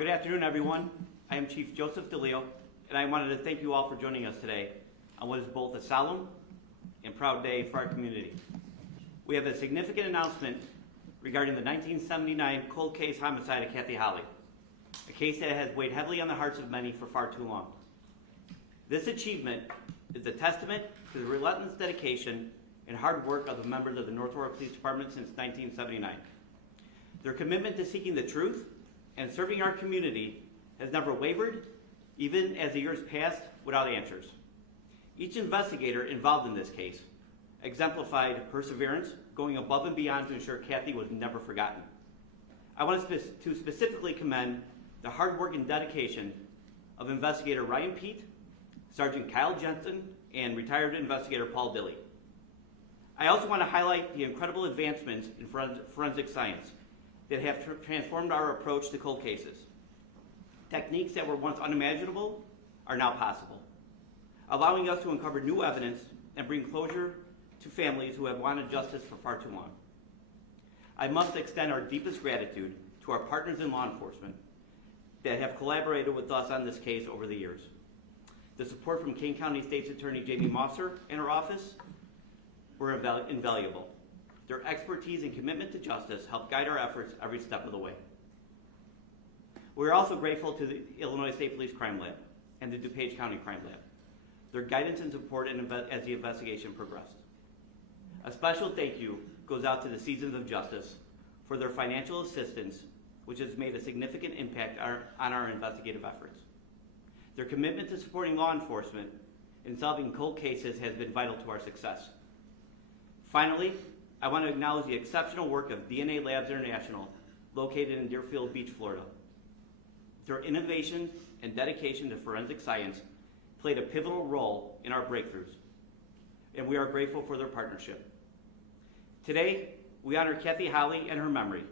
Good afternoon, everyone. I am Chief Joseph DeLeo, and I wanted to thank you all for joining us today on what is both a solemn and proud day for our community. We have a significant announcement regarding the 1979 cold case homicide of Kathy Halle, a case that has weighed heavily on the hearts of many for far too long. This achievement is a testament to the relentless dedication and hard work of the members of the North Aurora Police Department since 1979. Their commitment to seeking the truth and serving our community has never wavered, even as the years passed without answers. Each investigator involved in this case exemplified perseverance, going above and beyond to ensure Kathy was never forgotten. I want to specifically commend the hard work and dedication of Investigator Ryan Pete, Sergeant Kyle Jensen, and retired investigator Paul Dilley. I also want to highlight the incredible advancements in forensic science that have transformed our approach to cold cases. Techniques that were once unimaginable are now possible, allowing us to uncover new evidence and bring closure to families who have wanted justice for far too long. I must extend our deepest gratitude to our partners in law enforcement that have collaborated with us on this case over the years. The support from King County State's Attorney Jamie Mosser and her office were invaluable. Their expertise and commitment to justice helped guide our efforts every step of the way. We are also grateful to the Illinois State Police Crime Lab and the DuPage County Crime Lab, their guidance and support as the investigation progressed. A special thank you goes out to the Seasons of Justice for their financial assistance, which has made a significant impact on our investigative efforts. Their commitment to supporting law enforcement in solving cold cases has been vital to our success. Finally, I want to acknowledge the exceptional work of DNA Labs International, located in Deerfield Beach, Florida. Their innovation and dedication to forensic science played a pivotal role in our breakthroughs, and we are grateful for their partnership. Today, we honor Kathy Halle and her memory,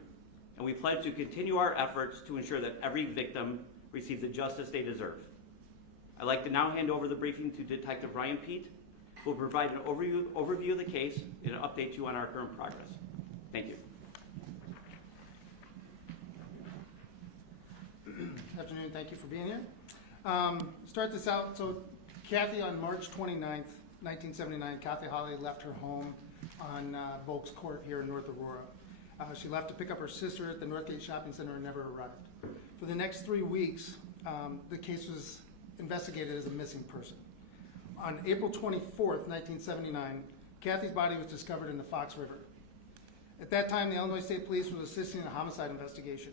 and we pledge to continue our efforts to ensure that every victim receives the justice they deserve. I'd like to now hand over the briefing to Detective Ryan Pete, who will provide an overview of the case and update you on our current progress. Thank you. Good afternoon, thank you for being here. Start this out, so Kathy on March 29th, 1979, Kathy Halle left her home on Volks Court here in North Aurora. She left to pick up her sister at the Northgate Shopping Center and never arrived. For the next 3 weeks, the case was investigated as a missing person. On April 24th, 1979, Kathy's body was discovered in the Fox River. At that time, the Illinois State Police was assisting in a homicide investigation.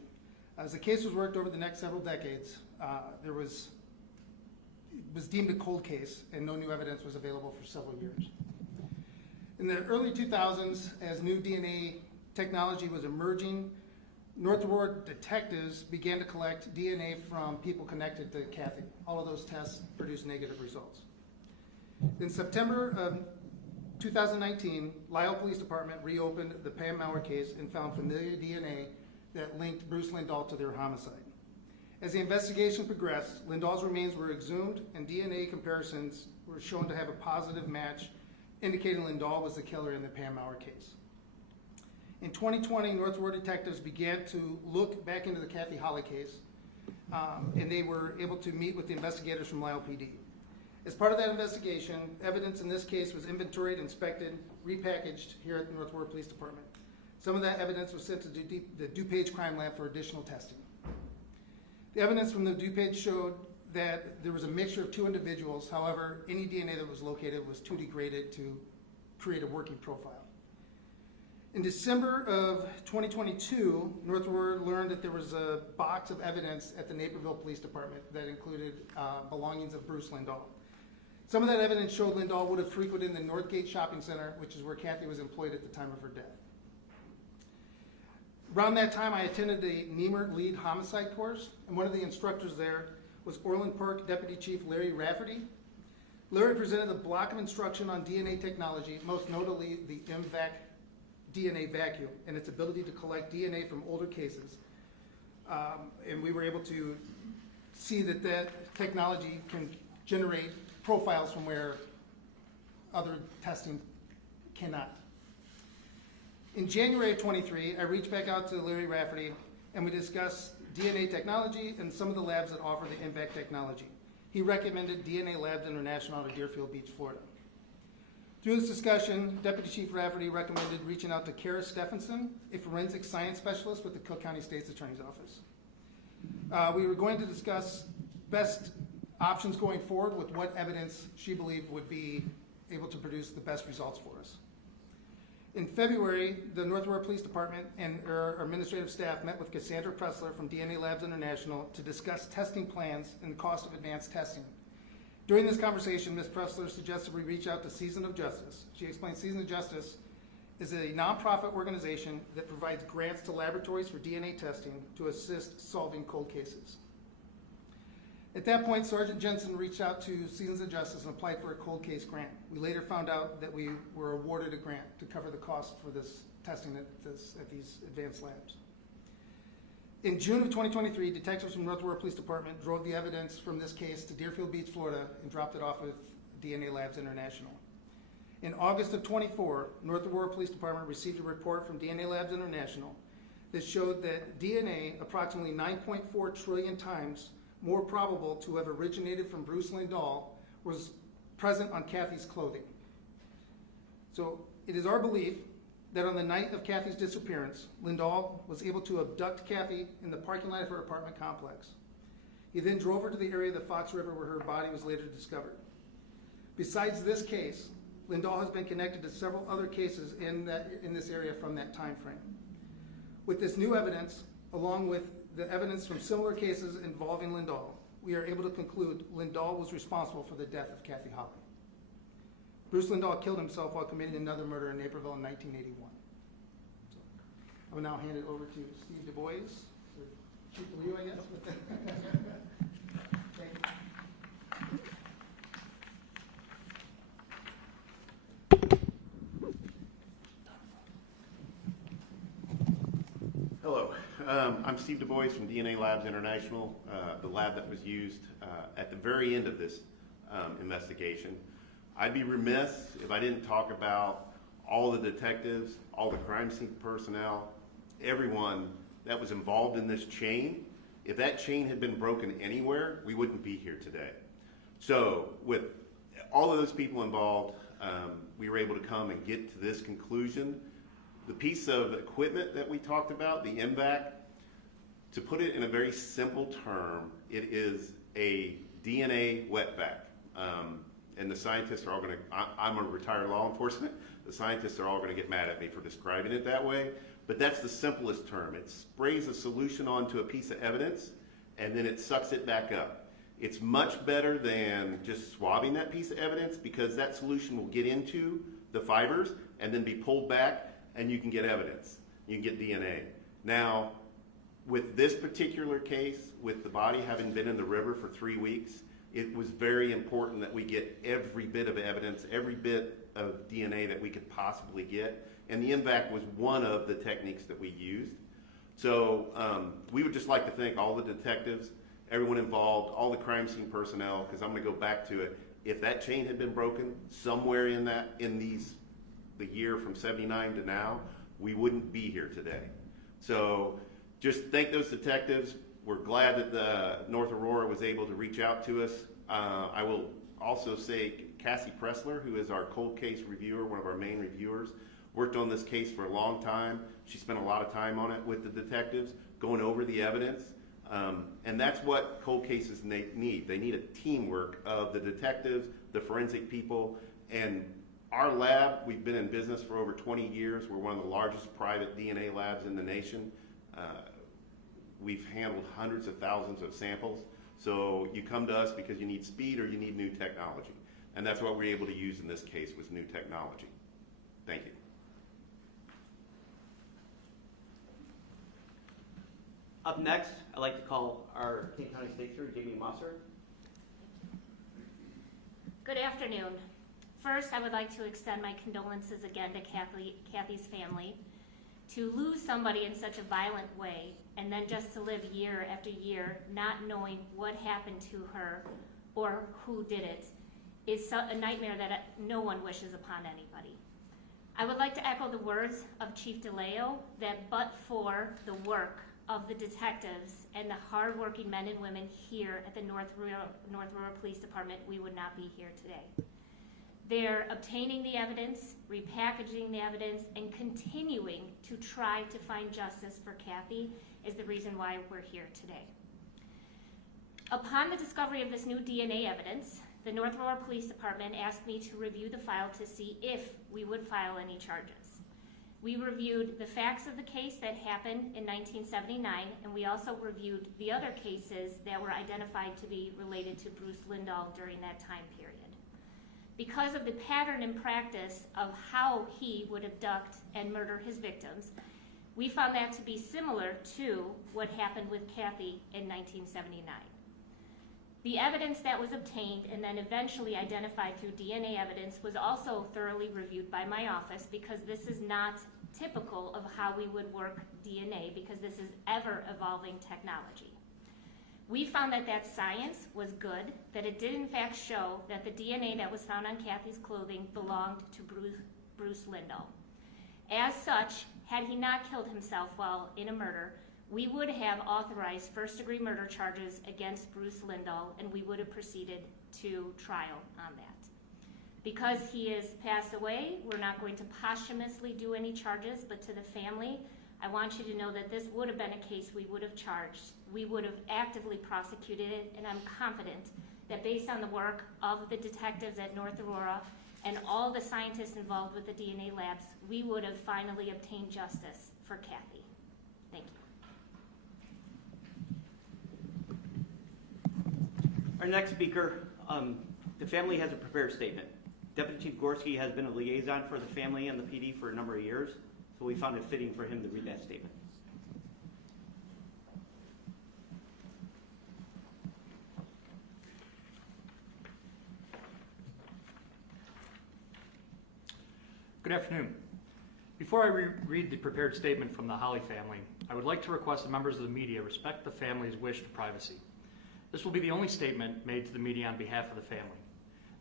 As the case was worked over the next several decades, it was deemed a cold case and no new evidence was available for several years. In the early 2000s, as new DNA technology was emerging, North Aurora detectives began to collect DNA from people connected to Kathy. All of those tests produced negative results. In September of 2019, Lisle Police Department reopened the Pam Maurer case and found familiar DNA that linked Bruce Lindahl to their homicide. As the investigation progressed, Lindahl's remains were exhumed and DNA comparisons were shown to have a positive match, indicating Lindahl was the killer in the Pam Maurer case. In 2020, North Aurora detectives began to look back into the Kathy Halle case, and they were able to meet with the investigators from Lisle PD. As part of that investigation, evidence in this case was inventoried, inspected, repackaged here at the North Aurora Police Department. Some of that evidence was sent to the DuPage Crime Lab for additional testing. The evidence from the DuPage showed that there was a mixture of two individuals. However, any DNA that was located was too degraded to create a working profile. In December of 2022, North Aurora learned that there was a box of evidence at the Naperville Police Department that included belongings of Bruce Lindahl. Some of that evidence showed Lindahl would have frequented the Northgate Shopping Center, which is where Kathy was employed at the time of her death. Around that time, I attended the Niemer Lead Homicide course, and one of the instructors there was Orland Park Deputy Chief Larry Rafferty. Larry presented a block of instruction on DNA technology, most notably the MVAC DNA vacuum and its ability to collect DNA from older cases. And we were able to see that that technology can generate profiles from where other testing cannot. In January of 23, I reached back out to Larry Rafferty and we discussed DNA technology, and some of the labs that offer the MVAC technology. He recommended DNA Labs International out of Deerfield Beach, Florida. Through this discussion, Deputy Chief Rafferty recommended reaching out to Kara Stephenson, a forensic science specialist with the Cook County State's Attorney's Office. We were going to discuss best options going forward with what evidence she believed would be able to produce the best results for us. In February, the North Aurora Police Department and our administrative staff met with Cassandra Pressler from DNA Labs International to discuss testing plans and the cost of advanced testing. During this conversation, Ms. Pressler suggested we reach out to Season of Justice. She explained Season of Justice is a nonprofit organization that provides grants to laboratories for DNA testing to assist solving cold cases. At that point, Sergeant Jensen reached out to Seasons of Justice and applied for a cold case grant. We later found out that we were awarded a grant to cover the cost for this testing at these advanced labs. In June of 2023, detectives from North Aurora Police Department drove the evidence from this case to Deerfield Beach, Florida, and dropped it off with DNA Labs International. In August of 24, North Aurora Police Department received a report from DNA Labs International that showed that DNA, approximately 9.4 trillion times more probable to have originated from Bruce Lindahl, was present on Kathy's clothing. So it is our belief that on the night of Kathy's disappearance, Lindahl was able to abduct Kathy in the parking lot of her apartment complex. He then drove her to the area of the Fox River where her body was later discovered. Besides this case, Lindahl has been connected to several other cases in this area from that time frame. With this new evidence, along with the evidence from similar cases involving Lindahl, we are able to conclude Lindahl was responsible for the death of Kathy Halle. Bruce Lindahl killed himself while committing another murder in Naperville in 1981. So, I will now hand it over to Steve Du Bois, or Chief DeLeo, I guess. Thank you. Hello, I'm Steve Du Bois from DNA Labs International, the lab that was used at the very end of this investigation. I'd be remiss if I didn't talk about all the detectives, all the crime scene personnel, everyone that was involved in this chain. If that chain had been broken anywhere, we wouldn't be here today. So with all of those people involved, we were able to come and get to this conclusion. The piece of equipment that we talked about, the MVAC, to put it in a very simple term, it is a DNA wet vac. And the scientists are all gonna, I'm a retired law enforcement, the scientists are all gonna get mad at me for describing it that way, but that's the simplest term. It sprays a solution onto a piece of evidence and then it sucks it back up. It's much better than just swabbing that piece of evidence because that solution will get into the fibers and then be pulled back and you can get evidence. You can get DNA. Now, with this particular case, with the body having been in the river for 3 weeks, it was very important that we get every bit of evidence, every bit of DNA that we could possibly get. And the MVAC was one of the techniques that we used. So we would just like to thank all the detectives, everyone involved, all the crime scene personnel, because I'm gonna go back to it. If that chain had been broken somewhere in the year from 79 to now, we wouldn't be here today. So just thank those detectives. We're glad that the North Aurora was able to reach out to us. I will also say Kathy Pressler, who is our cold case reviewer, one of our main reviewers, worked on this case for a long time. She spent a lot of time on it with the detectives, going over the evidence. And that's what cold cases need. They need a teamwork of the detectives, the forensic people, and our lab, we've been in business for over 20 years. We're one of the largest private DNA labs in the nation. We've handled hundreds of thousands of samples. So you come to us because you need speed or you need new technology. And that's what we're able to use in this case was new technology. Thank you. Up next, I'd like to call our King County State Attorney, Jamie Mosser. Good afternoon. First, I would like to extend my condolences again to Kathy's family. To lose somebody in such a violent way and then just to live year after year not knowing what happened to her or who did it is a nightmare that no one wishes upon anybody. I would like to echo the words of Chief DeLeo that but for the work of the detectives and the hardworking men and women here at the North Aurora Police Department, we would not be here today. They're obtaining the evidence, repackaging the evidence, and continuing to try to find justice for Kathy is the reason why we're here today. Upon the discovery of this new DNA evidence, the North Aurora Police Department asked me to review the file to see if we would file any charges. We reviewed the facts of the case that happened in 1979, and we also reviewed the other cases that were identified to be related to Bruce Lindahl during that time period. Because of the pattern and practice of how he would abduct and murder his victims, we found that to be similar to what happened with Kathy in 1979. The evidence that was obtained and then eventually identified through DNA evidence was also thoroughly reviewed by my office, because this is not typical of how we would work DNA, because this is ever-evolving technology. We found that that science was good, that it did in fact show that the DNA that was found on Kathy's clothing belonged to Bruce Lindahl. As such, had he not killed himself while in a murder, we would have authorized first-degree murder charges against Bruce Lindahl, and we would have proceeded to trial on that. Because he is passed away, we're not going to posthumously do any charges, but to the family, I want you to know that this would have been a case we would have charged. We would have actively prosecuted it, and I'm confident that based on the work of the detectives at North Aurora and all the scientists involved with the DNA labs, we would have finally obtained justice for Kathy. Thank you. Our next speaker, the family has a prepared statement. Deputy Chief Gorski has been a liaison for the family and the PD for a number of years, so we found it fitting for him to read that statement. Good afternoon. Before I read the prepared statement from the Halle family, I would like to request that members of the media respect the family's wish to privacy. This will be the only statement made to the media on behalf of the family.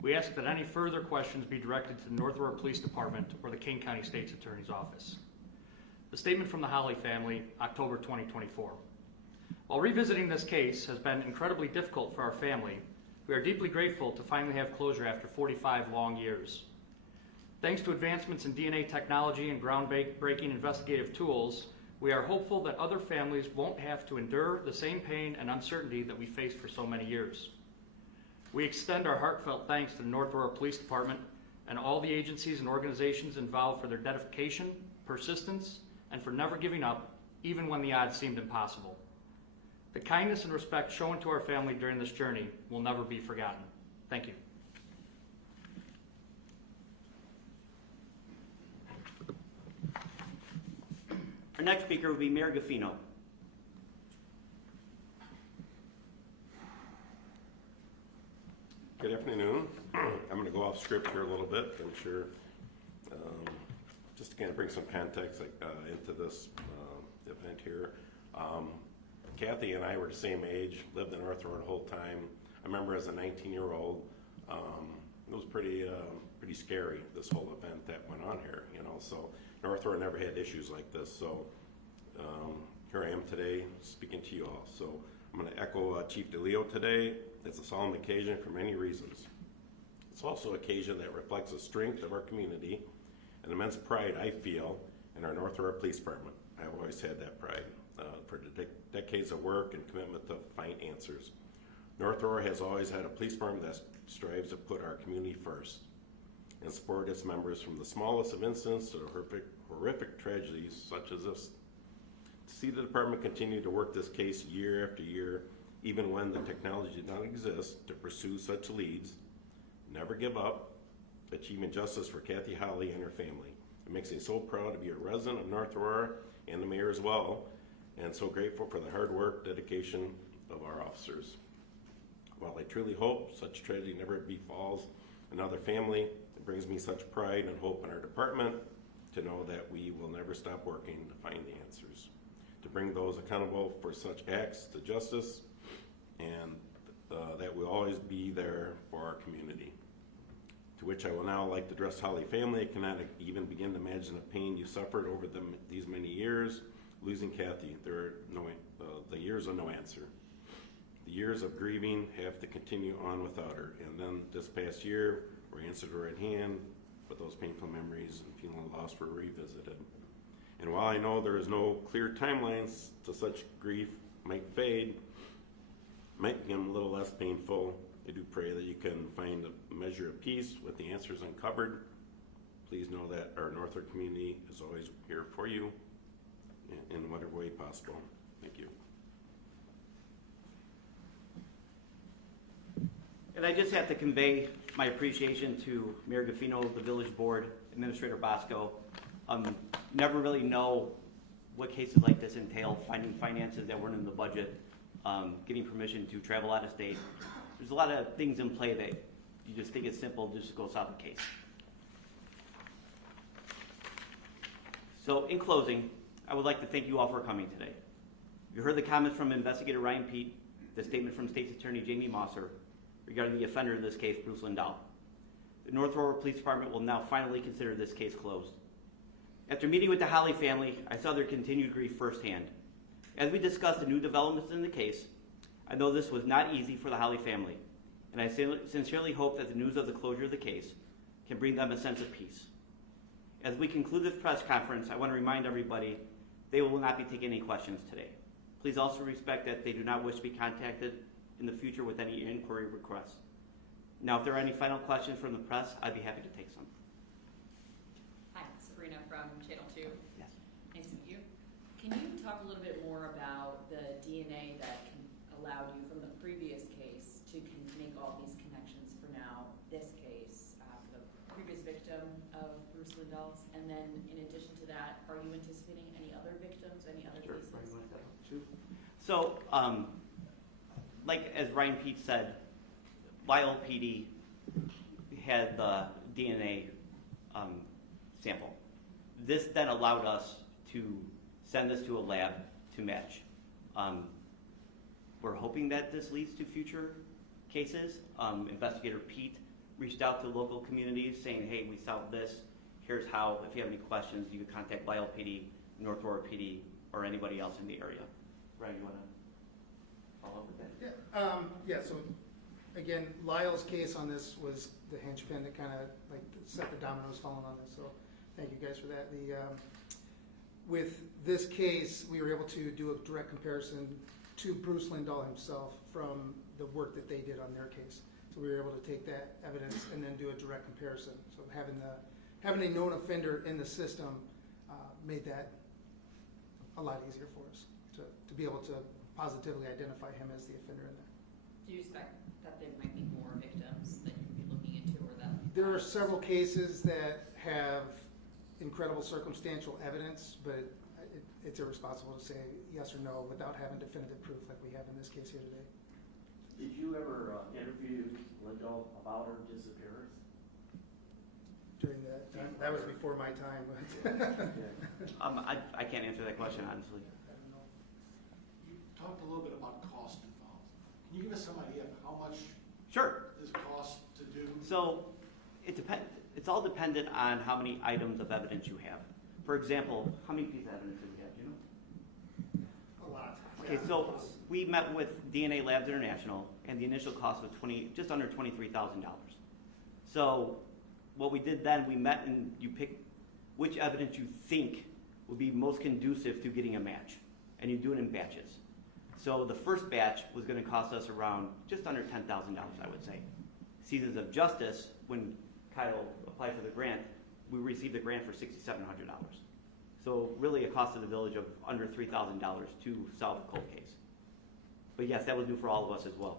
We ask that any further questions be directed to the North Aurora Police Department or the King County State's Attorney's Office. The statement from the Halle family, October 2024. While revisiting this case has been incredibly difficult for our family, we are deeply grateful to finally have closure after 45 long years. Thanks to advancements in DNA technology and groundbreaking investigative tools, we are hopeful that other families won't have to endure the same pain and uncertainty that we faced for so many years. We extend our heartfelt thanks to the North Aurora Police Department and all the agencies and organizations involved for their dedication, persistence, and for never giving up, even when the odds seemed impossible. The kindness and respect shown to our family during this journey will never be forgotten. Thank you. Our next speaker will be Mayor Gaffino. Good afternoon. I'm going to go off script here a little bit, I'm sure, just to kind of bring some context into this event here. Kathy and I were the same age, lived in North Aurora the whole time. I remember as a 19-year-old, it was pretty scary, this whole event that went on here, you know. So North Aurora never had issues like this. So here I am today speaking to you all. So I'm going to echo Chief DeLeo today. It's a solemn occasion for many reasons. It's also an occasion that reflects the strength of our community and immense pride I feel in our North Aurora Police Department. I've always had that pride for decades of work and commitment to find answers. North Aurora has always had a police department that strives to put our community first and support its members from the smallest of incidents to horrific tragedies such as this. To see the department continue to work this case year after year, even when the technology did not exist to pursue such leads, never give up, achieving justice for Kathy Halle and her family. It makes me so proud to be a resident of North Aurora and the mayor as well, and so grateful for the hard work, dedication of our officers. While I truly hope such tragedy never befalls another family, it brings me such pride and hope in our department to know that we will never stop working to find the answers, to bring those accountable for such acts to justice, and that we'll always be there for our community. To which I will now like to address Halle family. I cannot even begin to imagine the pain you suffered over these many years, losing Kathy, there are the years of no answer. The years of grieving have to continue on without her. And then this past year, we answered her at hand, but those painful memories and feeling of loss were revisited. And while I know there is no clear timelines to such grief might fade, might become a little less painful, I do pray that you can find a measure of peace with the answers uncovered. Please know that our Northwood community is always here for you in whatever way possible. Thank you. And I just have to convey my appreciation to Mayor Gaffino, the village board, Administrator Bosco. Never really know what cases like this entail, finding finances that weren't in the budget, getting permission to travel out of state. There's a lot of things in play that you just think it's simple, just go solve the case. So in closing, I would like to thank you all for coming today. You heard the comments from Investigator Ryan Pete, the statement from State's Attorney Jamie Mosser regarding the offender in this case, Bruce Lindahl. The North Aurora Police Department will now finally consider this case closed. After meeting with the Halle family, I saw their continued grief firsthand. As we discussed the new developments in the case, I know this was not easy for the Halle family, and I sincerely hope that the news of the closure of the case can bring them a sense of peace. As we conclude this press conference, I want to remind everybody they will not be taking any questions today. Please also respect that they do not wish to be contacted in the future with any inquiry requests. Now, if there are any final questions from the press, I'd be happy to take some. Hi, Sabrina from Channel 2. Yes. Nice to meet you. Can you talk a little bit more about the DNA that allowed you from the previous case to make all these connections for now, this case, the previous victim of Bruce Lindahl's? And then in addition to that, are you anticipating any other victims, any other cases? So, like as Ryan Pete said, Lyle PD had the DNA sample. This then allowed us to send this to a lab to match. We're hoping that this leads to future cases. Investigator Pete reached out to local communities saying, hey, we solved this. Here's how. If you have any questions, you can contact Lyle PD, North Aurora PD, or anybody else in the area. Ryan, you want to follow up with that? Yeah, so again, Lyle's case on this was the linchpin that kind of like set the dominoes falling on this. So thank you guys for that. With this case, we were able to do a direct comparison to Bruce Lindahl himself from the work that they did on their case. So we were able to take that evidence and then do a direct comparison. So having a known offender in the system made that a lot easier for us to be able to positively identify him as the offender in there. Do you expect that there might be more victims that you could be looking into, or that? There are several cases that have incredible circumstantial evidence, but it's irresponsible to say yes or no without having definitive proof like we have in this case here today. Did you ever interview Lindahl about her disappearance? During that time, that was before my time. But I can't answer that question honestly. I don't know. You talked a little bit about cost involved. Can you give us some idea of how much Sure. this costs to do? So it's all dependent on how many items of evidence you have. For example, how many pieces of evidence do we have? Do you know? A lot. Okay, so we met with DNA Labs International, and the initial cost was just under $23,000. So what we did then, we met and you pick which evidence you think would be most conducive to getting a match, and you do it in batches. So the first batch was going to cost us around just under $10,000, I would say. Seasons of Justice, when Kyle applied for the grant, we received the grant for $6,700. So really a cost to the village of under $3,000 to solve a cold case. But yes, that was new for all of us as well.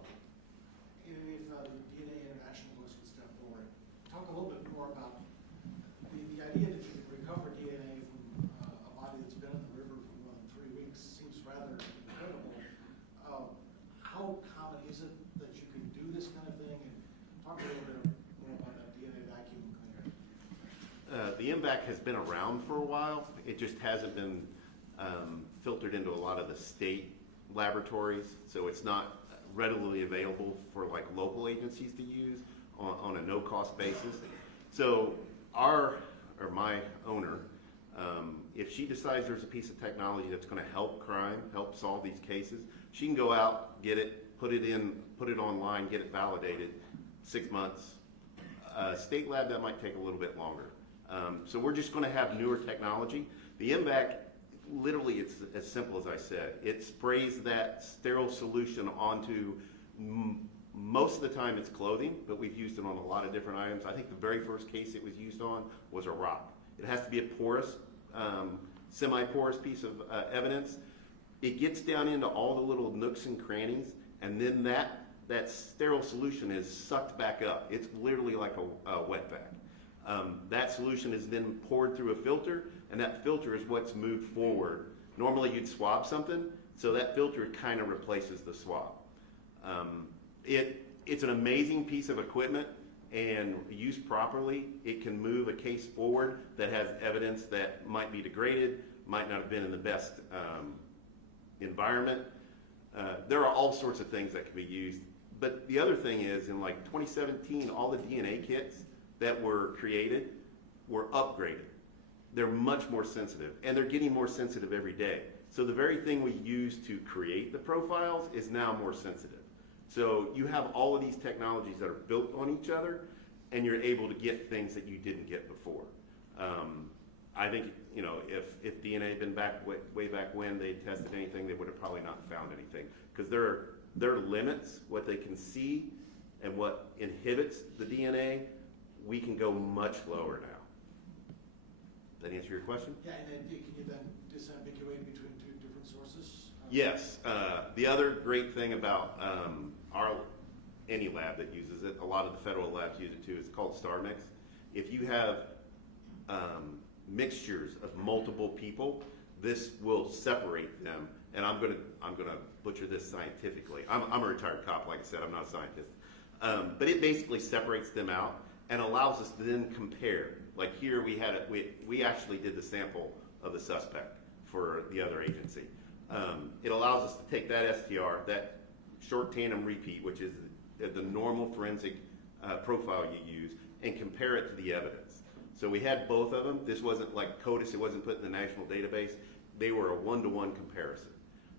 Even if the DNA International looks to step forward, talk a little bit more about the idea that you can recover DNA from a body that's been in the river for more than 3 weeks seems rather incredible. How common is it that you can do this kind of thing? And talk a little bit more about that DNA vacuum cleaner. The MVAC has been around for a while. It just hasn't been filtered into a lot of the state laboratories, so it's not readily available for like local agencies to use on a no-cost basis. So my owner If she decides there's a piece of technology that's going to help crime, help solve these cases, she can go out, get it, put it online, get it validated, 6 months. State lab, that might take a little bit longer. So we're just going to have newer technology. The MVAC, literally, it's as simple as I said. It sprays that sterile solution onto, most of the time it's clothing, but we've used it on a lot of different items. I think the very first case it was used on was a rock. It has to be a porous, semi-porous piece of evidence. It gets down into all the little nooks and crannies, and then that sterile solution is sucked back up. It's literally like a wet vac. That solution is then poured through a filter, and that filter is what's moved forward. Normally you'd swab something, so that filter kind of replaces the swab. It's an amazing piece of equipment, and used properly, it can move a case forward that has evidence that might be degraded, might not have been in the best environment. There are all sorts of things that can be used. But the other thing is, in like 2017, all the DNA kits that were created were upgraded. They're much more sensitive, and they're getting more sensitive every day. So the very thing we use to create the profiles is now more sensitive. So you have all of these technologies that are built on each other, and you're able to get things that you didn't get before. I think, you know, if DNA had been back way back when they tested anything, they would have probably not found anything, because there are limits, what they can see and what inhibits the DNA. We can go much lower now. Does that answer your question? Yeah, and then can you then disambiguate between two different sources? Yes. The other great thing about any lab that uses it, a lot of the federal labs use it too, it's called Star Mix. If you have mixtures of multiple people, this will separate them. And I'm gonna butcher this scientifically. I'm a retired cop, like I said, I'm not a scientist. But it basically separates them out and allows us to then compare. Like here we actually did the sample of the suspect for the other agency. It allows us to take that STR, that short tandem repeat, which is the normal forensic profile you use, and compare it to the evidence. So we had both of them. This wasn't like CODIS, it wasn't put in the national database. They were a one-to-one comparison.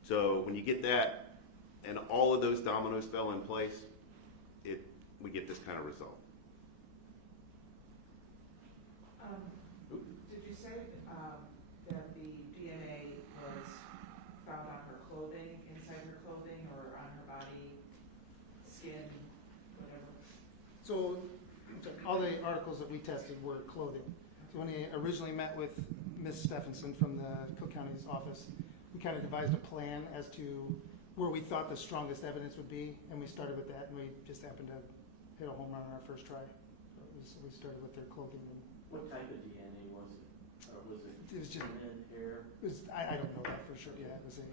So when you get that, and all of those dominoes fell in place, we get this kind of result. Did you say that the DNA was found on her clothing, inside her clothing, or on her body, skin, whatever? So all the articles that we tested were clothing. So when I originally met with Ms. Stephenson from the Cook County's office, we kind of devised a plan as to where we thought the strongest evidence would be, and we started with that, and we just happened to hit a home run on our first try. So we started with their clothing. What type of DNA was it? Or was it? It was just skin, hair? I don't know that for sure. Yeah, it was a.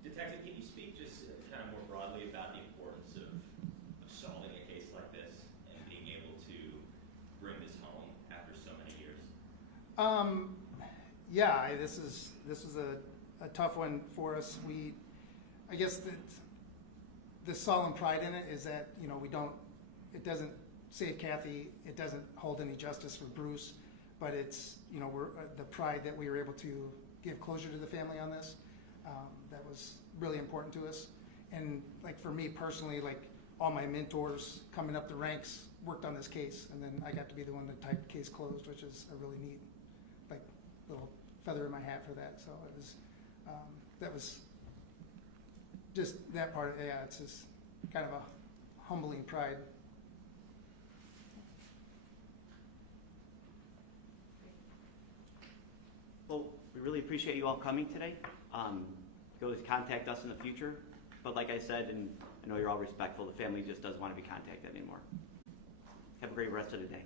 Detective, can you speak just kind of more broadly about the importance of solving a case like this and being able to bring this home after so many years? Yeah, this is a tough one for us. I guess that the solemn pride in it is that, you know, it doesn't save Kathy, it doesn't hold any justice for Bruce, but it's, you know, the pride that we were able to give closure to the family on this. That was really important to us. And like for me personally, like all my mentors coming up the ranks worked on this case, and then I got to be the one that typed case closed, which is a really neat, like, little feather in my hat for that. So it was, that was just that part. Yeah, it's just kind of a humbling pride. Well, we really appreciate you all coming today. You always contact us in the future, but like I said, and I know you're all respectful, the family just doesn't want to be contacted anymore. Have a great rest of the day.